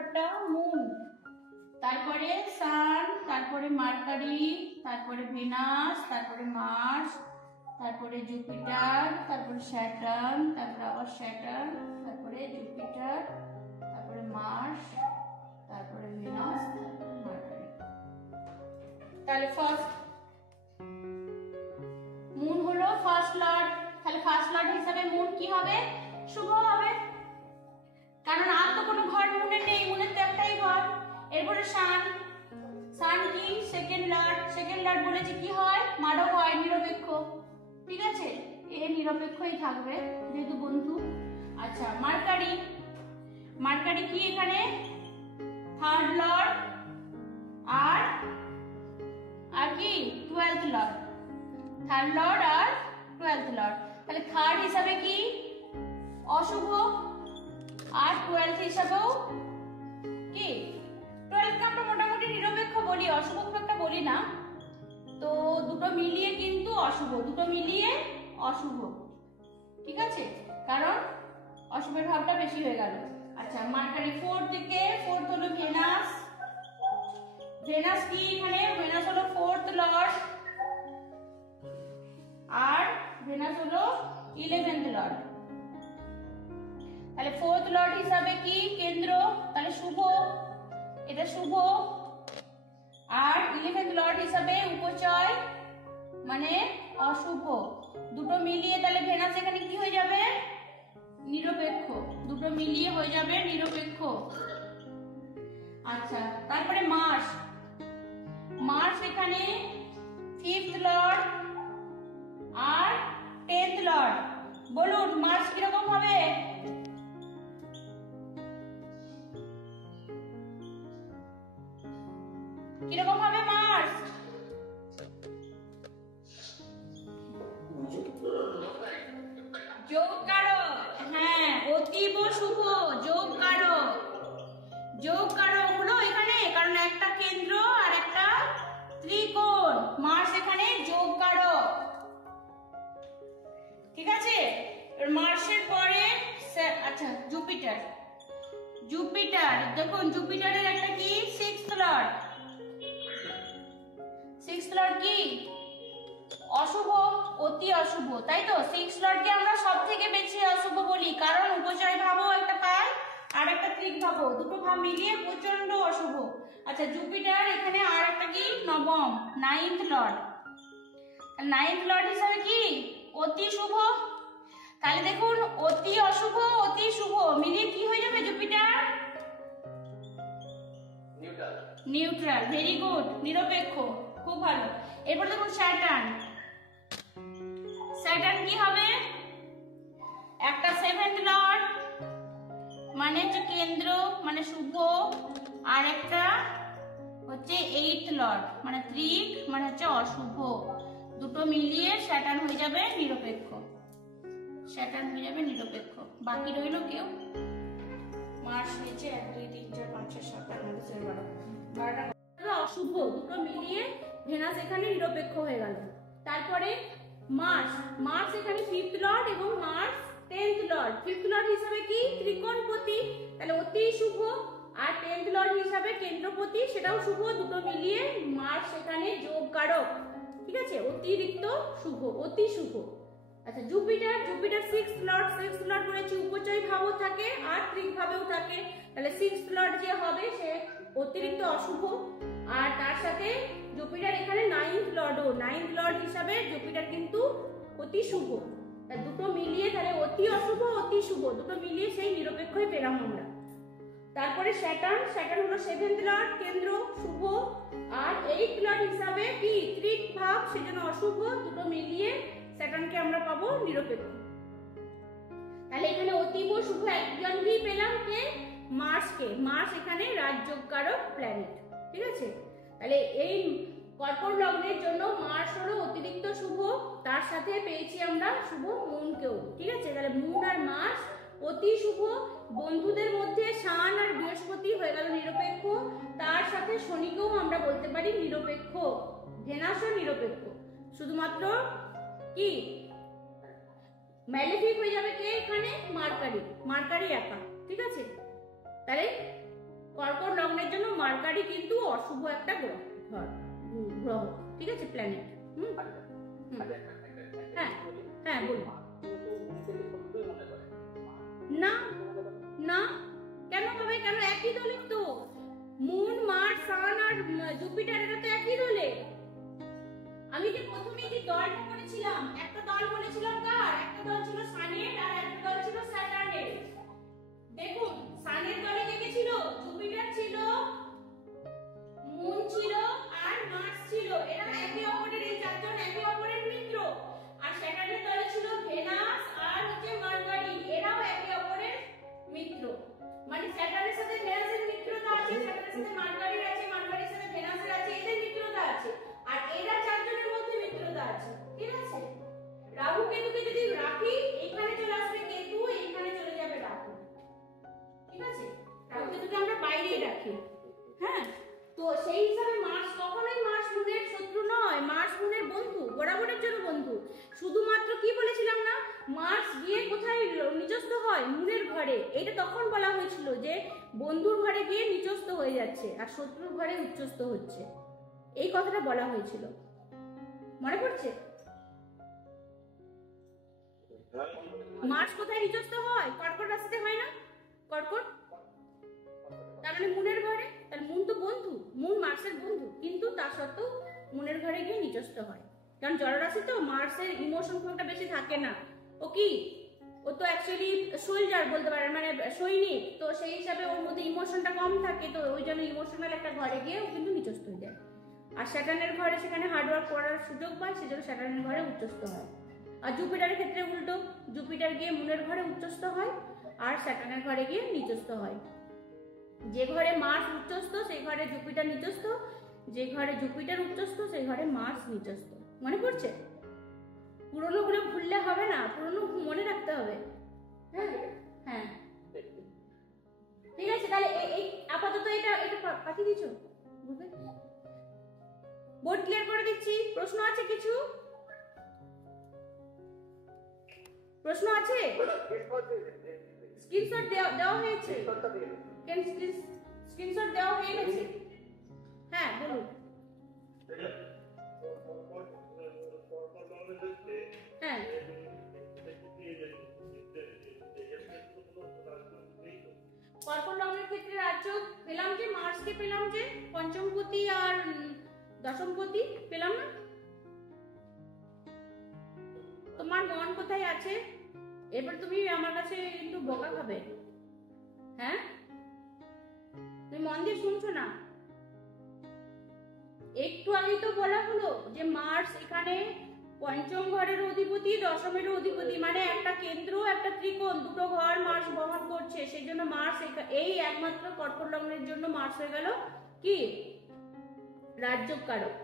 ঘরটা মুন, তারপরে সান, তারপরে মার্কারি, তারপরে ভেনাস, তারপরে মার্স, তারপরে জুপিটার, তারপরে স্যাটার্ন, তারপরে আবার স্যাটার্ন, তারপরে জুপিটার, তারপরে মার্স, তারপরে ভেনাস, তারপরে মার্কারি। তাহলে ফার্স্ট মুন হলো ফার্স্ট লর্ড, তাহলে ফার্স্ট লর্ড হিসাবে মুন কি হবে? শুভ হবে, কারণ আর তো কোনো ঘর মুনের নেই, মুনের তো একটাই ঘর। এরপরে সান, সান কি? সেকেন্ড লর্ড, সেকেন্ড লর্ড বলেছে কি হয়? মারক হয়, নিরপেক্ষ। ঠিক আছে, এ নিরপেক্ষই থাকবে যেহেতু বন্ধু। আচ্ছা, মার্কারি, মার্কারি কি এখানে? থার্ড লর্ড আর কি? 12th লর্ড, থার্ড লর্ড আর 12th লর্ড। তাহলে থার্ড হিসাবে কি? অশুভ, আর 12th হিসাবেও কি? 12th আমরা মোটামুটি নিরপেক্ষ বলি, অশুভ খুব একটা বলি না, তো দুটো মিলিয়ে কিন্তু অশুভ, দুটো মিলিয়ে অশুভ। ঠিক আছে, কারণ অশুভের ভাবটা বেশি হয়ে গেল। আচ্ছা, মার্কারি ফোর্থ থেকে, ফোর্থ হলো ভেনাস, ভেনাস কি এখানে? ভেনাস হলো 4th লর্ড আর ভেনাস হলো 11th লর্ড। তাহলে 4th লর্ড হিসাবে কি? কেন্দ্র, তাহলে শুভ, এটা শুভ। আর 11th লর্ড হিসাবে উপচয় মানে অশুভ। দুটো মিলিয়ে তাহলে ভেনাস এখানে কি হয়ে যাবে? নিরপেক্ষ, দুটো মিলিয়ে হয়ে যাবে নিরপেক্ষ। আচ্ছা, তারপরে মার্স, মার্স এখানে 5th লর্ড আর 10th লর্ড। বলুন মার্স কিরকম হবে? কিরকম হবে মার্স? যোগ কারক, হ্যাঁ, অতীব শুভ, যোগ কারক। যোগ কারক হলো এখানে, কারণ একটা কেন্দ্র আর একটা ত্রিকোণ, মার্স এখানে যোগ কারক। ঠিক আছে, মার্সের পরে আচ্ছা জুপিটার, জুপিটার দেখুন, জুপিটারের একটা কি? 6th লর্ড, 6th লর্ড কি? অশুভ, অতি অশুভ, তাই তো? 6th লর্ডকে আমরা সব থেকে বেশি অশুভ বলি, কারণ উপচয় ভাবও একটা পায় আর একটা ত্রিক ভাবও, দুটো ভাব মিলিয়ে প্রচন্ড অশুভ। আচ্ছা, জুপিটার এখানে আর একটা কি? নবম, 9th লর্ড। 9th লর্ড হিসাবে কি? অতি শুভ। তাহলে দেখুন, অতি অশুভ, অতি শুভ মিলিয়ে কি হয়ে যাবে? Jupiter neutral, neutral, very good, নিরপেক্ষ, খুব ভালো। এরপর দেখুন স্যাটার্ন, স্যাটার্ন কি হবে? একটা 7th লর্ড মানে হচ্ছে কেন্দ্র মানে শুভ, আর একটা হচ্ছে 8th লর্ড মানে ত্রিক মানে হচ্ছে অশুভ। দুটো মিলিয়ে স্যাটার্ন হয়ে যাবে নিরপেক্ষ, স্যাটার্ন হয়ে যাবে নিরপেক্ষ। বাকি রইল কেউ? মার্স নিচে 1 2 3 4 5 6 7 8 9 10 11 12টা অশুভ, দুটো মিলিয়ে ভেনাস এখানে নিরপেক্ষ হয়ে গেল। তারপরে মার্স, মার্স এখানে 5th লর্ড এবং Mars 10th Lord. 5th Lord হিসাবে কি? ত্রিকোণপতি, তাহলে অতি শুভ। আর 10th লর্ড হিসাবে কেন্দ্রপতি, সেটাও শুভ। দুটো মিলিয়ে মার্স এখানে যোগ কারক। ঠিক আছে, অতিরিক্ত শুভ, অতি শুভ। আচ্ছা, Jupiter, Jupiter 6th Lord, 6th Lord বলেছি উপচয় ভাবও থাকে আর ত্রিক ভাবেও থাকে, তাহলে 6th লর্ড যে হবে সে অতিরিক্ত অশুভ। আর তার সাথে জুপিটার এখানে 9th লর্ডও, 9th লর্ড হিসাবে জুপিটার কিন্তু অতি শুভ। দুটো মিলিয়ে তাহলে অতি অশুভ, অতি শুভ, দুটো মিলিয়ে সেই নিরপেক্ষই পেলাম আমরা। তারপরে স্যাটার্ন, স্যাটার্ন হলো 7th লর্ড, কেন্দ্র শুভ, আর 8th লর্ড হিসাবে কি? ত্রিক ভাব, সেজন্য অশুভ। দুটো মিলিয়ে স্যাটার্নকে আমরা পাবো নিরপেক্ষ। তাহলে এখানে অতীব শুভ একজনকেই পেলাম, কে? মার্সকে। মার্স এখানে রাজযোগকারক প্ল্যানেট। ঠিক আছে, তাহলে এই কর্কট লগ্নের জন্য মার্স হলো অতিরিক্ত শুভ, তার সাথে পেয়েছি আমরা শুভ মুনকেও। ঠিক আছে, তাহলে মুন আর মার্স অতি শুভ। বন্ধুদের মধ্যে শান আর বৃহস্পতি হয়ে গেল নিরপেক্ষ, তার সাথে শনিকেও আমরা বলতে পারি নিরপেক্ষ, ভেনাসও নিরপেক্ষ। শুধুমাত্র কি ম্যালেফিক হয়ে যাবে কে এখানে? মার্কারি, মার্কারি একা। ঠিক আছে, তাহলে কর্কট লগ্নের জন্য মার্কারি কিন্তু অশুভ একটা গ্রহ, ঠিক আছে, প্ল্যানেট। হ্যাঁ হ্যাঁ বলুন। না না, কেন হবে? কেন? একই দলের তো, মুন, মার্স, সান আর জুপিটার, এরা তো একই দলে। আমি যে প্রথমে যে দলটা বলেছিলাম, একটা দল বলেছিলাম কার? একটা দল ছিল সানের আর একটা দল ছিল স্যাটার্নের। দেখুন সানের দলে কে কে ছিল? জুপিটার ছিল, মুন ছিল আর মার্স ছিল। এরা একে অপরের, এই চারজন একে অপরের মিত্র। আর স্যাটার্নের দলে ছিল ভেনাস আর হচ্ছে মার্কারি, এরাও একে অপরের মিত্র। মানে স্যাটার্নের সাথে ভেনাসের মিত্রতা আছে, স্যাটার্নের সাথে মার্কারির আছে, মার্কারির সাথে ভেনাসের আছে, এদের মিত্রতা আছে। আর এরা চারজনের মধ্যে মিত্রতা আছে, ঠিক আছে। রাহু কেতুকে যদি রাখি, এখানে চলে আসবে কেতু, এইখানে চলে যাবে রাহু, ঠিক আছে। রাহু কেতুকে আমরা বাইরেই রাখি, হ্যাঁ। তো সেই হিসাবে মার্স কখনোই মার্স মুনের শত্রু নয়, মার্স মুনের বন্ধু, বরাবরের জন্য বন্ধু। শুধুমাত্র কি বলেছিলাম না, মার্স গিয়ে কোথায় নিচস্থ হয়? মুনের ঘরে। এটা তখন বলা হয়েছিল যে বন্ধুর ঘরে গিয়ে নিচস্থ হয়ে যাচ্ছে আর শত্রুর ঘরে উচ্চস্থ হচ্ছে, এই কথাটা বলা হয়েছিল, মনে পড়ছে? মার্স কোথায় নিচস্থ হয়? কর্কট রাশিতে হয় না? কর্কট, তার মানে মুনের ঘরে। তাহলে মুন তো বন্ধু, মুন মার্সের বন্ধু, কিন্তু তা সত্ত্বেও মুনের ঘরে গিয়ে নিচস্থ হয়। কারণ জলরাশি তো, মার্সের ইমোশন খুবটা বেশি থাকে না। ও কি, ও তো অ্যাকচুয়ালি সোলজার বলতে পারেন, মানে সৈনিক, তো সেই হিসাবে ওর মধ্যে ইমোশনটা কম থাকে, তো ওই জন্য ইমোশনাল একটা ঘরে গিয়ে ও কিন্তু নিচস্থ হয়ে যায়। আর স্যাটার্নের ঘরে সেখানে হার্ডওয়ার্ক করার সুযোগ পায়, সেজন্য স্যাটার্নের ঘরে উচ্চস্থ হয়। আর জুপিটারের ক্ষেত্রে উল্টো, জুপিটার গিয়ে মুনের ঘরে উচ্চস্থ হয় আর স্যাটার্নের ঘরে গিয়ে নিচস্থ হয়। যে ঘরে মার্স উচ্চস্থ সেই ঘরে জুপিটার নিচস্থ, যে ঘরে জুপিটার উচ্চস্থ সেই ঘরে মার্স নিচস্থ। মনে পড়ছে? পুরনো গুলো ভুললে হবে না, পুরনো মনে রাখতে হবে। হ্যাঁ হ্যাঁ ঠিক আছে। তাহলে এই আপাতত এটা এটা পাঠিয়ে দিচ্ছ, বোর্ড ক্লিয়ার করে দিচ্ছি। প্রশ্ন আছে কিছু? প্রশ্ন আছে? স্ক্রিনশট দেওয়া হয়েছে, স্ক্রিনশট দেওয়া হয়ে গেছে। হ্যাঁ বলুন। হ্যাঁ কর্কট লগ্নের ক্ষেত্রে রাজ্য পেলাম যে, মার্সকে পেলাম যে পঞ্চমপতি আর দশমপতি পেলাম না। তোমার মন কোথায় আছে? এবার তুমি আমার কাছে একটু বকা খাবে, হ্যাঁ? তুমি মন দিয়ে শুনছো না? একটু আগে তো বলা হলো যে মার্স এখানে পঞ্চম ঘরের অধিপতি, দশমের অধিপতি, মানে একটা কেন্দ্র একটা ত্রিকোণ, দুটো ঘর মার্স বহন করছে। সেই জন্য মার্স এই একমাত্র কর্কট লগ্নের জন্য মার্স হয়ে গেল কি রাজ্যকারক।